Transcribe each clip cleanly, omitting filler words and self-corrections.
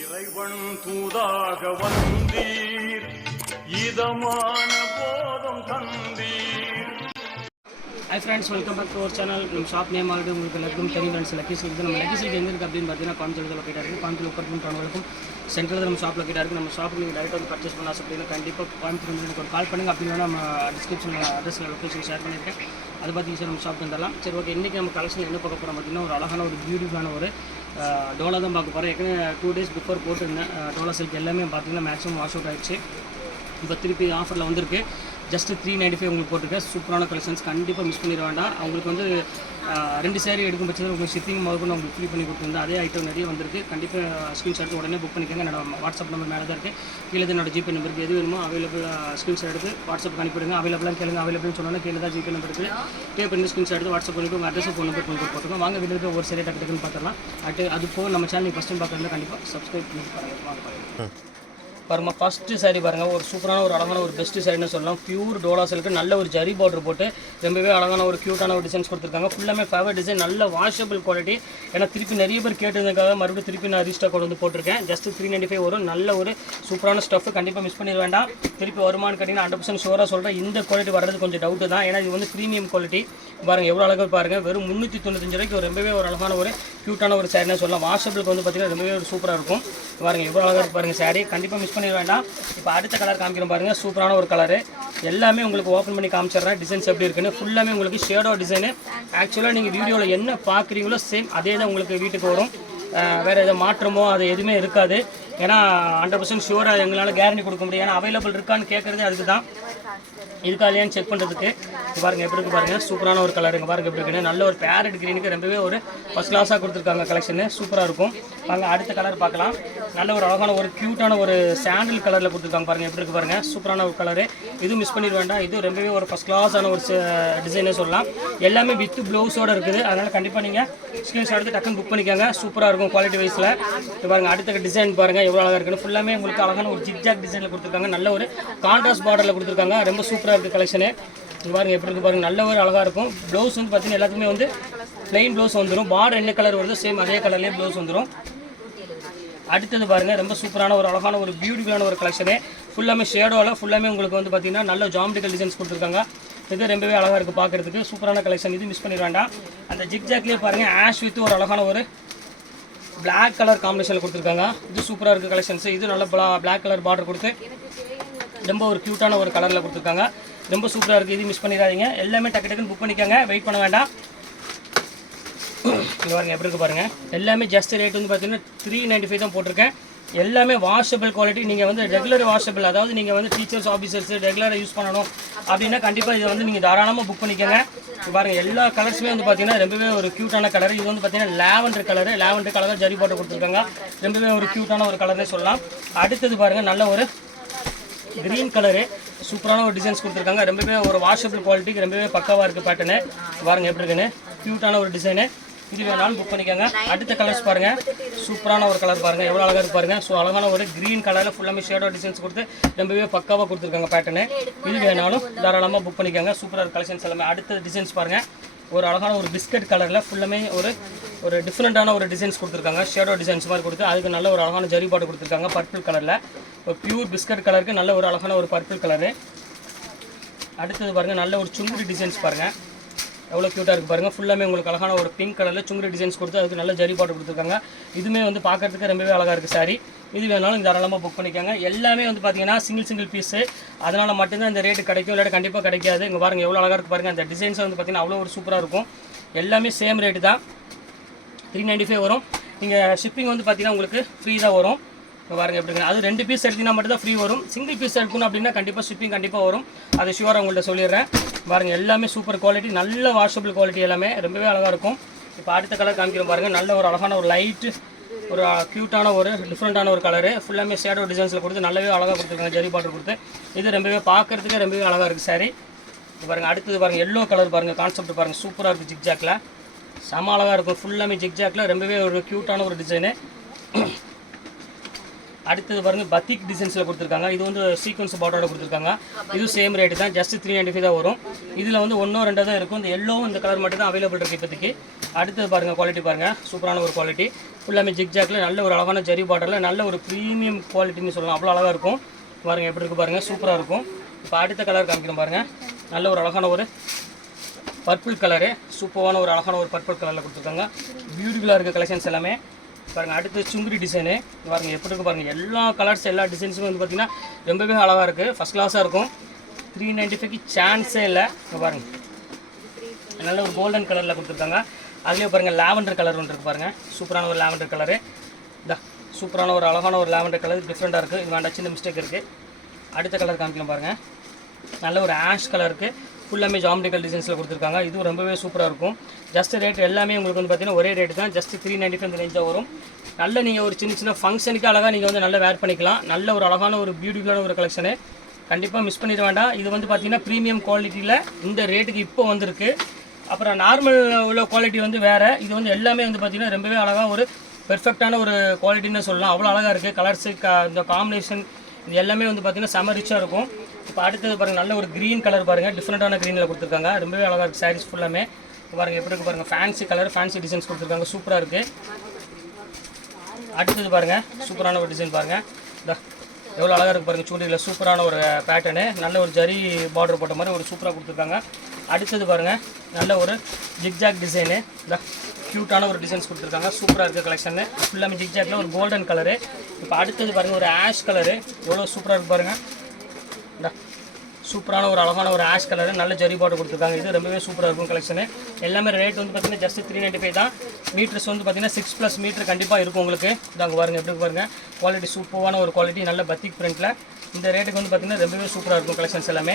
இறைவன் தூதாக வந்தீர், இதமான போதம் தந்தீர். Hi friends, welcome back to our channel. நம்ம ஷாப் நேம் ஆகிட்டு உங்களுக்கு எல்லாருக்கும் தெரியும் ஃப்ரெண்ட்ஸ். Lucky Silk. நம்ம லக்கி சில்க் எங்கே இருக்குது அப்படின்னு பார்த்தீங்கன்னா கோயம்புத்தூர் லொக்கேட்டாக இருக்குது. கோயம்புத்தூர் லொக்கேட் பண்ணுறவங்களுக்கும் சென்ட்ரலில் நம்ம ஷாப் லொக்கேட்டாக இருக்குது. நம்ம ஷாப்புக்கு நீங்கள் டைரெக்டாக வந்து பர்ச்சேஸ் பண்ணலாம் அப்படின்னா கண்டிப்பாக கோயம்புத்தூர் வந்து எனக்கு ஒரு கால் பண்ணுங்கள். அப்படின்னா நம்ம டிஸ்கிரிப்ஷனில் அட்ரஸில் லொக்கேஷன் ஷேர் பண்ணியிருக்கேன். அதை பார்த்து ஈஸியாக நம்ம ஷாப் வந்துடலாம். சரி, ஓகே. இன்றைக்கி நம்ம கலெக்ஷன் என்ன பார்க்க போகிறோம் பார்த்தீங்கன்னா ஒரு அழகான ஒரு பியூட்டிஃபுல்லான ஒரு டோலா தான் பார்க்க போகிறேன். ஏற்கனவே 2 days பிஃபோர் போட்டிருந்தேன். டோலா சில்க் எல்லாமே பார்த்தீங்கன்னா மேக்ஸிமம் வாஷ் அவுட் ஆகிடுச்சு. இப்போ திருப்பி ஆஃபரில் வந்திருக்கு. ஜஸ்ட் 395 உங்களுக்கு போட்டிருக்கேன். சூப்பரான கலெக்ஷன்ஸ், கண்டிப்பாக மிஸ் பண்ணிட வேண்டாம். அவங்களுக்கு வந்து 2 saree எடுக்கும் பட்சத்தில் உங்களுக்கு ஷிப்பிங் முதல்ல உங்களுக்கு ஃப்ரீ பண்ணி கொடுத்துருந்தேன். அதே ஐட்டம் நிறைய வந்திருக்கு. கண்டிப்பாக ஸ்க்ரீன்ஷாட் உடனே புக் பண்ணிக்கோங்க. என்னோட வாட்ஸ்அப் நம்பர் மேலே தான் இருக்குது. கீழே தான் என்னோட ஜிபே நம்பருக்கு எது வேணுமோ அவைலபிள் ஸ்க்ரீன்ஷாட் எடுத்து வாட்ஸ்அப் அனுப்பிவிடுங்க. அவைலபிளாக கேளுங்க. அவைலபிள்னு சொன்னால் கீழே தான் ஜிபே நம்பர் இருக்குது. பே பண்ணி ஸ்க்ரீன்ஷாட் எடுத்து வாட்ஸ்அப் பண்ணிட்டு உங்கள் அட்ரஸ் ஃபோன் நம்பர் போட்டுருக்கோம். வாங்க வீட்டில் ஒரு சரியாக டக்குன்னு பார்த்துடலாம். அது போக நம்ம சேனல் ஃபஸ்ட் டைம் பார்க்குறதுல கண்டிப்பாக சப்ஸ்கிரைப் பண்ணி பாருங்கள். வாங்க பாருங்கள். பாருங்கள், ஃபஸ்ட்டு சாரீ பாருங்கள். ஒரு சூப்பரான ஒரு அழகான ஒரு பெஸ்ட்டு சாரின்னு சொல்லலாம். பியூர் டோலா சில்க்கு, நல்ல ஒரு ஜரி பார்டர் போட்டு ரொம்பவே அழகான ஒரு க்யூட்டான ஒரு டிசைன்ஸ் கொடுத்துருக்காங்க. ஃபுல்லாமே ஃபேவர் டிசைன், நல்ல வாஷபிள் குவாலிட்டி. ஏன்னா திருப்பி நிறைய பேர் கேட்டதுக்காக மறுபடியும் திருப்பி நான் ரீஸ்டாக் கொண்டு வந்து போட்டிருக்கேன். ஜஸ்ட் 395 வரும். நல்ல ஒரு சூப்பரான ஸ்டஃப், கண்டிப்பாக மிஸ் பண்ணிட வேண்டாம். திருப்பி வருமானு கேட்டிங்கன்னா 100% ஷோராக சொல்கிறேன். இந்த குவாலிட்டி வர்றது கொஞ்சம் டவுட்டு தான். ஏன்னா இது வந்து ப்ரீமியம் குவாலிட்டி. பாருங்கள் எவ்வளோ அழகாக பாருங்கள். வெறும் 395 ரூபாய்க்கு ரொம்பவே ஒரு அழகான ஒரு க்யூட்டான ஒரு சாரின்னு சொல்லலாம். வாஷபிளுக்கு வந்து பார்த்திங்கன்னா ரொம்பவே ஒரு சூப்பராக இருக்கும். பாருங்கள் எவ்வளோ அழகாக இருக்கு பாருங்கள் சாரி. கண்டிப்பாக மிஸ் பண்ணிட வேண்டாம். இப்போ அடுத்த கலர் காமிக்கிறோம் பாருங்கள். சூப்பரான ஒரு கலரு. எல்லாமே உங்களுக்கு ஓப்பன் பண்ணி காமிச்சிடுறேன். டிசைன்ஸ் எப்படி இருக்குன்னு. ஃபுல்லாமே உங்களுக்கு ஷேடோ டிசைனு. ஆக்சுவலாக நீங்கள் வீடியோவில் என்ன பார்க்குறீங்களோ சேம் அதே தான் உங்களுக்கு வீட்டுக்கு வரும். வேறு எதாவது மாற்றமோ அது எதுவுமே இருக்காது. ஏன்னா 100% ஷுவராக எங்களால் கேரண்டி கொடுக்க முடியும். ஏன்னா அவைலபிள் இருக்கான்னு கேட்குறது அதுக்கு தான். இருக்கா இல்லையான்னு செக் பண்ணுறதுக்கு. பாருங்கள் எப்படி இருக்குது பாருங்கள். சூப்பரான ஒரு கலருங்க. பாருங்கள் எப்படி இருக்குன்னு. நல்ல ஒரு பேரட் க்ரீனுக்கு ரொம்பவே ஒரு ஃபஸ்ட் கிளாஸாக கொடுத்துருக்காங்க. கலெக்ஷனு சூப்பராக இருக்கும். பாருங்கள் அடுத்த கலர் பார்க்கலாம். நல்ல ஒரு அழகான ஒரு க்யூட்டான ஒரு சாண்டில் கலரில் கொடுத்துருக்காங்க. பாருங்கள் எப்படி இருக்குது பாருங்கள். சூப்பரான ஒரு கலரு. இதுவும் மிஸ் பண்ணிட வேண்டாம். இது ரொம்பவே ஒரு ஃபஸ்ட் கிளாஸான ஒரு டிசைனே சொல்லலாம். எல்லாமே வித் ப்ளவுஸோடு இருக்குது. அதனால் கண்டிப்பாக நீங்கள் ஸ்க்ரீன்ஷாட் எடுத்து டக்குன்னு புக் பண்ணிக்கோங்க. சூப்பராக இருக்கும் குவாலிட்டி வைஸில். பாருங்கள் அடுத்த டிசைன் பாருங்கள் எவ்வளோ அழகாக இருக்குன்னு. ஃபுல்லாமே உங்களுக்கு அழகான ஒரு ஜிக்ஜாக் டிசைனில் கொடுத்துருக்காங்க. நல்ல ஒரு கான்ட்ராஸ்ட் பார்டரில் கொடுத்துருக்காங்க. ரொம்ப சூப்பராக இருக்குது கலெக்ஷனு. பாருங்கள் எப்படி இருக்குது பாருங்கள். நல்ல ஒரு அழகாக இருக்கும். ப்ளவுஸ் வந்து பார்த்தீங்கன்னா எல்லாத்துக்குமே வந்து ப்ளைன் ப்ளவுஸ் வந்துடும். பார்டர் என்ன கலர் வருதோ சேம் அதே கலர்லேயே ப்ளவுஸ் வந்துடும். அடுத்தது பாருங்கள் ரொம்ப சூப்பரான ஒரு அழகான ஒரு பியூட்டிஃபுல்லான ஒரு கலெக்ஷனு. ஃபுல்லாமே ஷேடோவில் ஃபுல்லாமே உங்களுக்கு வந்து பார்த்தீங்கன்னா நல்ல ஜாமெட்ரிக்கல் டிசைன்ஸ் கொடுத்துருக்காங்க. இது ரொம்பவே அழகாக இருக்குது பார்க்குறதுக்கு. சூப்பரான கலெக்ஷன். இது மிஸ் பண்ணிட வேண்டாம். அந்த ஜிக்ஜாக்லேயே பாருங்கள் ஆஷ் வித் ஒரு அழகான ஒரு பிளாக் கலர் காம்பினேஷனில் கொடுத்துருக்காங்க. இது சூப்பராக இருக்குது கலெக்ஷன்ஸ். இது நல்ல பிளாக் கலர் பார்டர் கொடுத்து ரொம்ப ஒரு க்யூட்டான ஒரு கலரில் கொடுத்துருக்காங்க. ரொம்ப சூப்பராக இருக்குது. இது மிஸ் பண்ணிடாதீங்க. எல்லாமே டக்கு டக்குன்னு புக் பண்ணிக்கோங்க. வெயிட் பண்ண வேண்டாம். இங்கே பாருங்கள் எப்படி இருக்குது பாருங்கள். எல்லாமே ஜஸ்ட் ரேட் வந்து பார்த்தீங்கன்னா 395 தான் போட்டிருக்கேன். எல்லாமே வாஷபிள் குவாலிட்டி. நீங்கள் வந்து ரெகுலர் வாஷபிள், அதாவது நீங்கள் வந்து டீச்சர்ஸ் ஆஃபீஸர்ஸ் ரெகுலராக யூஸ் பண்ணணும் அப்படின்னா கண்டிப்பாக இதை வந்து நீங்கள் தாராளமாக புக் பண்ணிக்கோங்க. பாருங்கள் எல்லா கலர்ஸுமே வந்து பார்த்தீங்கன்னா ரொம்பவே ஒரு க்யூட்டான கலர். இது வந்து பார்த்தீங்கன்னா lavender colour. Lavender colour zari போட்டு கொடுத்துருக்காங்க. ரொம்பவே ஒரு க்யூட்டான ஒரு கலர்னே சொல்லலாம். அடுத்தது பாருங்கள் நல்ல ஒரு க்ரீன் கலரு. சூப்பரான ஒரு டிசைன்ஸ் கொடுத்துருக்காங்க. ரொம்பவே ஒரு வாஷபிள் குவாலிட்டிக்கு ரொம்பவே பக்காவாக இருக்குது பேட்டர்னு. பாருங்கள் எப்படி இருக்குன்னு. க்யூட்டான ஒரு டிசைனு. இது வேணாலும் புக் பண்ணிக்கோங்க. அடுத்த கலர்ஸ் பாருங்கள். சூப்பரான ஒரு கலர் பாருங்கள் எவ்வளோ அழகாக இருக்கு பாருங்கள். ஸோ அழகான ஒரு க்ரீன் கலரில் ஃபுல்லாமே ஷேடோ டிசைன்ஸ் கொடுத்து ரொம்பவே பக்காவாக கொடுத்துருக்காங்க பேட்டர்னு. இது வேணாலும் தாராளமாக புக் பண்ணிக்கோங்க. சூப்பராக கலெக்ஷன்ஸ் எல்லாமே. அடுத்த டிசைன்ஸ் பாருங்கள். ஒரு அழகான ஒரு பிஸ்கட் கலரில் ஃபுல்லாமே ஒரு டிஃப்ரெண்ட்டான ஒரு டிசைன்ஸ் கொடுத்துருக்காங்க. ஷேடோ டிசைன்ஸ் மாதிரி கொடுத்து அதுக்கு நல்ல ஒரு அழகான ஜரி பாட்டு கொடுத்துருக்காங்க. பர்பிள் கலரில் ஒரு பியூர் பிஸ்கட் கலருக்கு நல்ல ஒரு அழகான ஒரு பர்பிள் கலரு. அடுத்தது பாருங்கள் நல்ல ஒரு சுங்குடி டிசைன்ஸ் பாருங்கள் எவ்வளோ க்யூட்டாக இருக்குது பாருங்கள். ஃபுல்லாமே உங்களுக்கு அழகான ஒரு பிங்க் கலரில் சுங்குடி டிசைன்ஸ் கொடுத்து அதுக்கு நல்ல ஜரி பாட்டு கொடுத்துருக்காங்க. இதுவுமே வந்து பார்க்குறதுக்கு ரொம்பவே அழகாக இருக்குது சாரி. இது வேணாலும் தாராளமாக புக் பண்ணிக்கோங்க. எல்லாமே வந்து பார்த்தீங்கன்னா சிங்கிள் பீஸு. அதனால் மட்டும்தான் இந்த ரேட்டு கிடைக்கும், இல்லாட்டி கண்டிப்பாக கிடைக்காது. இங்கே பாருங்கள் எவ்வளோ அழகாக இருக்குது பாருங்கள். அந்த டிசைன்ஸ் வந்து பார்த்தீங்கன்னா அவ்வளோ ஒரு சூப்பராக இருக்கும். எல்லாமே சேம் ரேட்டு தான். 395 வரும். நீங்கள் ஷிப்பிங் வந்து பார்த்தீங்கன்னா உங்களுக்கு ஃப்ரீ தான் வரும். பாருங்கள் எப்படிங்க. அது 2 பீஸ் எடுத்திங்கன்னா மட்டும் தான் ஃப்ரீ வரும். சிங்கிள் பீஸ் எடுக்கணும் அப்படின்னா கண்டிப்பாக ஷிப்பிங் கண்டிப்பாக வரும். அது ஷுவராக உங்கள்கிட்ட சொல்லிடுறேன். பாருங்கள் எல்லாமே சூப்பர் குவாலிட்டி, நல்ல வாஷபிள் குவாலிட்டி. எல்லாமே ரொம்பவே அழகாக இருக்கும். இப்போ அடுத்த கலர் காமிக்கிறோம் பாருங்கள். நல்ல ஒரு அழகான ஒரு லைட்டு ஒரு க்யூட்டான ஒரு டிஃப்ரெண்ட்டான ஒரு கலரு. ஃபுல்லாமே ஷேடோ டிசைன்ஸில் கொடுத்து நல்லாவே அழகாக கொடுத்துருக்காங்க. ஜரி பாட்டர் கொடுத்து இது ரொம்பவே பார்க்குறதுக்கு ரொம்பவே அழகாக இருக்குது சாரி. பாருங்கள் அடுத்தது பாருங்கள் எல்லோ கலர் பாருங்கள். கான்செப்ட் பாருங்கள் சூப்பராக இருக்குது. ஜிக்ஜாக்கில் செம அழகாக இருக்கும். ஃபுல்லாமே ஜிக்ஜாக்கில் ரொம்பவே ஒரு க்யூட்டான ஒரு டிசைனு. அடுத்தது பாருங்கள் பத்திக் டிசைன்ஸில் கொடுத்துருக்காங்க. இது வந்து சீக்வன்ஸ் பார்டரோட கொடுத்துருக்காங்க. இது சேம் ரேட்டு தான். ஜஸ்ட் 395 தான் வரும். இதில் வந்து 1 or 2 தான் இருக்கும். இந்த எல்லோவும் இந்த கலர் மட்டும் தான் அவைலபிள் இருக்குது இப்போதைக்கு. அடுத்தது பாருங்கள் குவாலிட்டி பாருங்கள். சூப்பரான ஒரு குவாலிட்டி. ஃபுல்லாமே ஜிக்ஜாக்கில் நல்ல ஒரு அழகான ஜரி பார்டரில் நல்ல ஒரு ப்ரீமியம் குவாலிட்டின்னு சொல்லலாம். அவ்வளோ அழகாக இருக்கும் பாருங்கள், எப்படி இருக்குது பாருங்கள், சூப்பராக இருக்கும். இப்போ அடுத்த கலர் காமிக்கிறோம் பாருங்கள். நல்ல ஒரு அழகான ஒரு பர்பிள் கலரு, சூப்பரான ஒரு அழகான ஒரு பர்பிள் கலரில் கொடுத்துருக்காங்க. பியூட்டிஃபுல்லாக இருக்குது கலெக்ஷன்ஸ் எல்லாமே பாருங்கள். அடுத்து சுங்குடி டிசைனு பாருங்கள், எப்படி இருக்குது பாருங்கள். எல்லா கலர்ஸ் எல்லா டிசைன்ஸுமே வந்து பார்த்திங்கன்னா ரொம்பவே அழகாக இருக்குது, ஃபஸ்ட் கிளாஸாக இருக்கும். 395க்கு சான்ஸே இல்லை. இங்கே பாருங்கள், நல்ல ஒரு கோல்டன் கலரில் கொடுத்துருக்காங்க. அதுலேயே பாருங்கள் லாவெண்டர் கலர் ஒன்று இருக்குது பாருங்கள், சூப்பரான ஒரு லாவெண்டர் கலரு. சூப்பரான ஒரு அழகான ஒரு லாவெண்டர் கலர், டிஃப்ரெண்ட்டாக இருக்குது. இது வேண்டாம், சின்ன மிஸ்டேக் இருக்குது. அடுத்த கலர் காமிக்கலாம் பாருங்கள். நல்ல ஒரு ஆஷ் கலருக்கு ஃபுல்லாமே ஜாமெட்ரிக்கல் டிசைன்ஸில் கொடுத்துருக்காங்க. இதுவும் ரொம்பவே சூப்பராக இருக்கும். ஜஸ்ட் ரேட் எல்லாமே உங்களுக்கு வந்து பார்த்தீங்கன்னா ஒரே ரேட்டு தான், ஜஸ்ட் 395 ரேஞ்சாக வரும். நல்ல நீங்கள் ஒரு சின்ன சின்ன ஃபங்க்ஷனுக்கு அழகாக நீங்கள் வந்து நல்லா வேர் பண்ணிக்கலாம். நல்ல ஒரு அழகான ஒரு பியூட்டிஃபுல்லான ஒரு கலெக்ஷனு, கண்டிப்பாக மிஸ் பண்ணிட வேண்டாம். இது வந்து பார்த்தீங்கன்னா ப்ரீமியம் குவாலிட்டியில் இந்த ரேட்டுக்கு இப்போ வந்திருக்கு. அப்புறம் நார்மல் உள்ள குவாலிட்டி வந்து வேறு. இது வந்து எல்லாமே வந்து பார்த்திங்கன்னா ரொம்பவே அழகாக ஒரு பெர்ஃபெக்டான ஒரு குவாலிட்டின்னு சொல்லலாம். அவ்வளோ அழகாக இருக்குது. கலர்ஸு இந்த காம்பினேஷன் இது எல்லாமே வந்து பார்த்திங்கன்னா செம ரிச்சாக இருக்கும். இப்போ அடுத்தது பாருங்கள், நல்ல ஒரு க்ரீன் கலர் பாருங்கள், டிஃப்ரெண்ட்டான க்ரீனில் கொடுத்துருக்காங்க. ரொம்பவே அழகாக இருக்குது சாரீஸ் ஃபுல்லாமே பாருங்கள், எப்படி இருக்குது பாருங்கள். ஃபேன்சி கலர், ஃபேன்சி டிசைன்ஸ் கொடுத்துருக்காங்க, சூப்பராக இருக்குது. அடுத்தது பாருங்கள், சூப்பரான ஒரு டிசைன் பாருங்கள். எவ்வளோ அழகாக இருக்குது பாருங்கள். சூடியில் சூப்பரான ஒரு பேட்டர்னு, நல்ல ஒரு ஜரி பார்டர் போட்ட மாதிரி ஒரு சூப்பராக கொடுத்துருக்காங்க. அடுத்தது பாருங்கள், நல்ல ஒரு ஜிக்ஜாக் டிசைனு, க்யூட்டான ஒரு டிசைன்ஸ் கொடுத்துருக்காங்க, சூப்பராக இருக்குது கலெக்ஷனு. ஃபுல்லாமே ஜிக்ஜாக்கில் ஒரு கோல்டன் கலரு. இப்போ அடுத்தது பாருங்கள், ஒரு ஆஷ் கலரு, எவ்வளோ சூப்பராக இருக்குது பாருங்கள். சூப்பரான ஒரு அழகான ஒரு ஆஷ் கலரு, நல்ல ஜரி பார்டர் கொடுத்துருக்காங்க. இது ரொம்பவே சூப்பராக இருக்கும் கலெக்ஷனு. எல்லாமே ரேட் வந்து பார்த்திங்கன்னா ஜஸ்ட் 395 தான். மீட்டர்ஸ் வந்து பார்த்திங்கன்னா 6+ மீட்டர் கண்டிப்பாக இருக்கும் உங்களுக்கு. இதாங்க பாருங்கள், எப்படி பாருங்கள், குவாலிட்டி சூப்பரான ஒரு குவாலிட்டி, நல்ல பத்திக் பிரிண்டில். இந்த ரேட்டுக்கு வந்து பார்த்திங்கன்னா ரொம்பவே சூப்பராக இருக்கும் கலெக்ஷன்ஸ் எல்லாமே.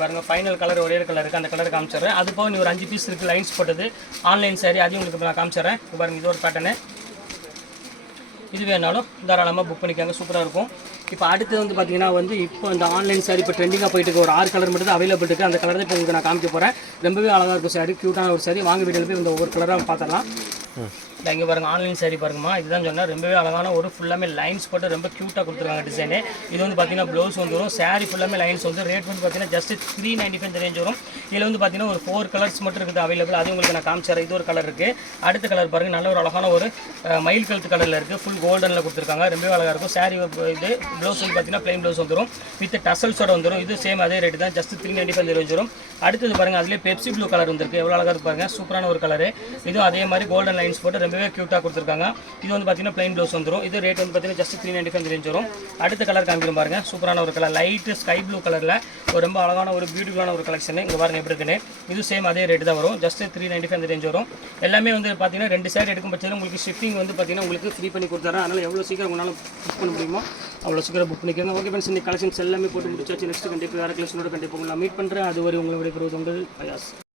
பாருங்கள், ஃபைனல் கலர் ஒரே கலர் இருக்குது, அந்த கலர் காமிச்சிடுறேன். அது போக நீ ஒரு 5 பீஸ் இருக்குது லைன்ஸ் போட்டது ஆன்லைன் சாரி, அதையும் உங்களுக்கு நான் காமிச்சிடுறேன். பாருங்கள், இது ஒரு பேட்டர்னு. இது வேணாலும் தாராளமாக புக் பண்ணிக்காங்க, சூப்பராக இருக்கும். இப்போ அடுத்து வந்து பார்த்தீங்கன்னா வந்து இப்போ இந்த ஆன்லைன் சாரி இப்போ ட்ரெண்டிங்காக போயிட்டு இருக்கு. ஒரு 6 கலர் மட்டும் தான் அவைலபிள் இருக்குது. அந்த கலர் தான் இப்போ உங்களுக்கு நான் காமிக்க போகிறேன். ரொம்பவே அழகாக இருக்கும் சாரி, க்யூட்டான ஒரு சாரி. வாங்க வீட்டில் போய் இந்த ஒவ்வொரு கலராக பார்த்துடலாம். இங்கே பாருங்கள், ஆன்லைன் சாரி பாருங்கம்மா. இதுதான் சொன்னால் ரொம்பவே அழகான ஒரு ஃபுல்லாமே லைன்ஸ் போட்டு ரொம்ப க்யூட்டாக கொடுத்துருக்காங்க டிசைனு. இது வந்து பார்த்தீங்கன்னா ப்ளவுஸ் வந்துடும். சாரி ஃபுல்லாமே லைன்ஸ் வந்து ரேட் வந்து பார்த்தீங்கன்னா ஜஸ்ட் 395 ரேஞ்ச் வரும். இதில் வந்து பார்த்தீங்கன்னா ஒரு 4 கலர்ஸ் மட்டும் இருக்குது அவைலபிள். அது உங்களுக்கு நான் காமிச்சிடுறேன். இது ஒரு கலர் இருக்குது. அடுத்த கலர் பாருங்கள், நல்ல ஒரு அழகான ஒரு மயில் கழுத்து கலரில் இருக்குது. ஃபுல் கோல்டனில் கொடுத்துருக்காங்க, ரொம்பவே அழகாக இருக்கும். சாரி இது ப்ளவுஸ் வந்து பார்த்தீங்கன்னா ப்ளைன் ப்ளவுஸ் வந்துடும், வித் டசல்ஸோட வந்துடும். இது சேம் அதே ரேட்டு தான், ஜஸ்ட் 395 ரேஞ்ச் வரும். அடுத்தது பாருங்கள், அதிலே பெப்சி ப்ளூ கலர் வந்துருக்கு, எவ்வளோ அழகாக இருக்கு பாருங்கள், சூப்பரான ஒரு கலரு. இதுவும் அதே மாதிரி கோல்டன் லைன்ஸ் போட்டு ரொம்பவே க்யூட்டாக கொடுத்துருக்காங்க. இது வந்து பார்த்தீங்கன்னா ப்ளைன் ப்ளவுஸ் வந்துடும். இது ரேட் வந்து பார்த்தீங்கன்னா ஜஸ்ட் 395 ரேஞ்ச் வரும். அடுத்த கலர் காமிக்கிறோம் பாருங்கள், சூப்பரான ஒரு கலர், லைட்டு ஸ்கை ப்ளூ கலரில் ஒரு ரொம்ப அழகான ஒரு பியூட்டிஃபுல்லான ஒரு கலெக்ஷன். இங்கே பாருங்கள் எப்படி இருக்குன்னு. இது சேம் அதே ரேட்டு தான் வரும், ஜஸ்ட் 395 ரேஞ்ச் வரும். எல்லாமே வந்து பார்த்தீங்கன்னா 2 சாரி எடுக்கும் பட்சத்தில் உங்களுக்கு ஷிப்பிங் வந்து பார்த்தீங்கன்னா உங்களுக்கு ஃப்ரீ பண்ணி கொடுத்துறேன். அதனால் எவ்வளோ சீக்கிரம் உங்களால் புக் பண்ண முடியுமோ அவ்வளோ சீக்கிரம் புக் பண்ணிக்கோங்க. ஓகே ஃப்ரெண்ட்ஸ், இந்த கலெக்ஷன்ஸ் எல்லாமே போட்டு முடிச்சாச்சு. நெக்ஸ்ட் கண்டிப்பாக வேறு கலெக்ஷனோட கண்டிப்பாக உங்களை மீட் பண்ணுறேன். அது வரை உங்களுடைய உங்கள் பயாஸ்.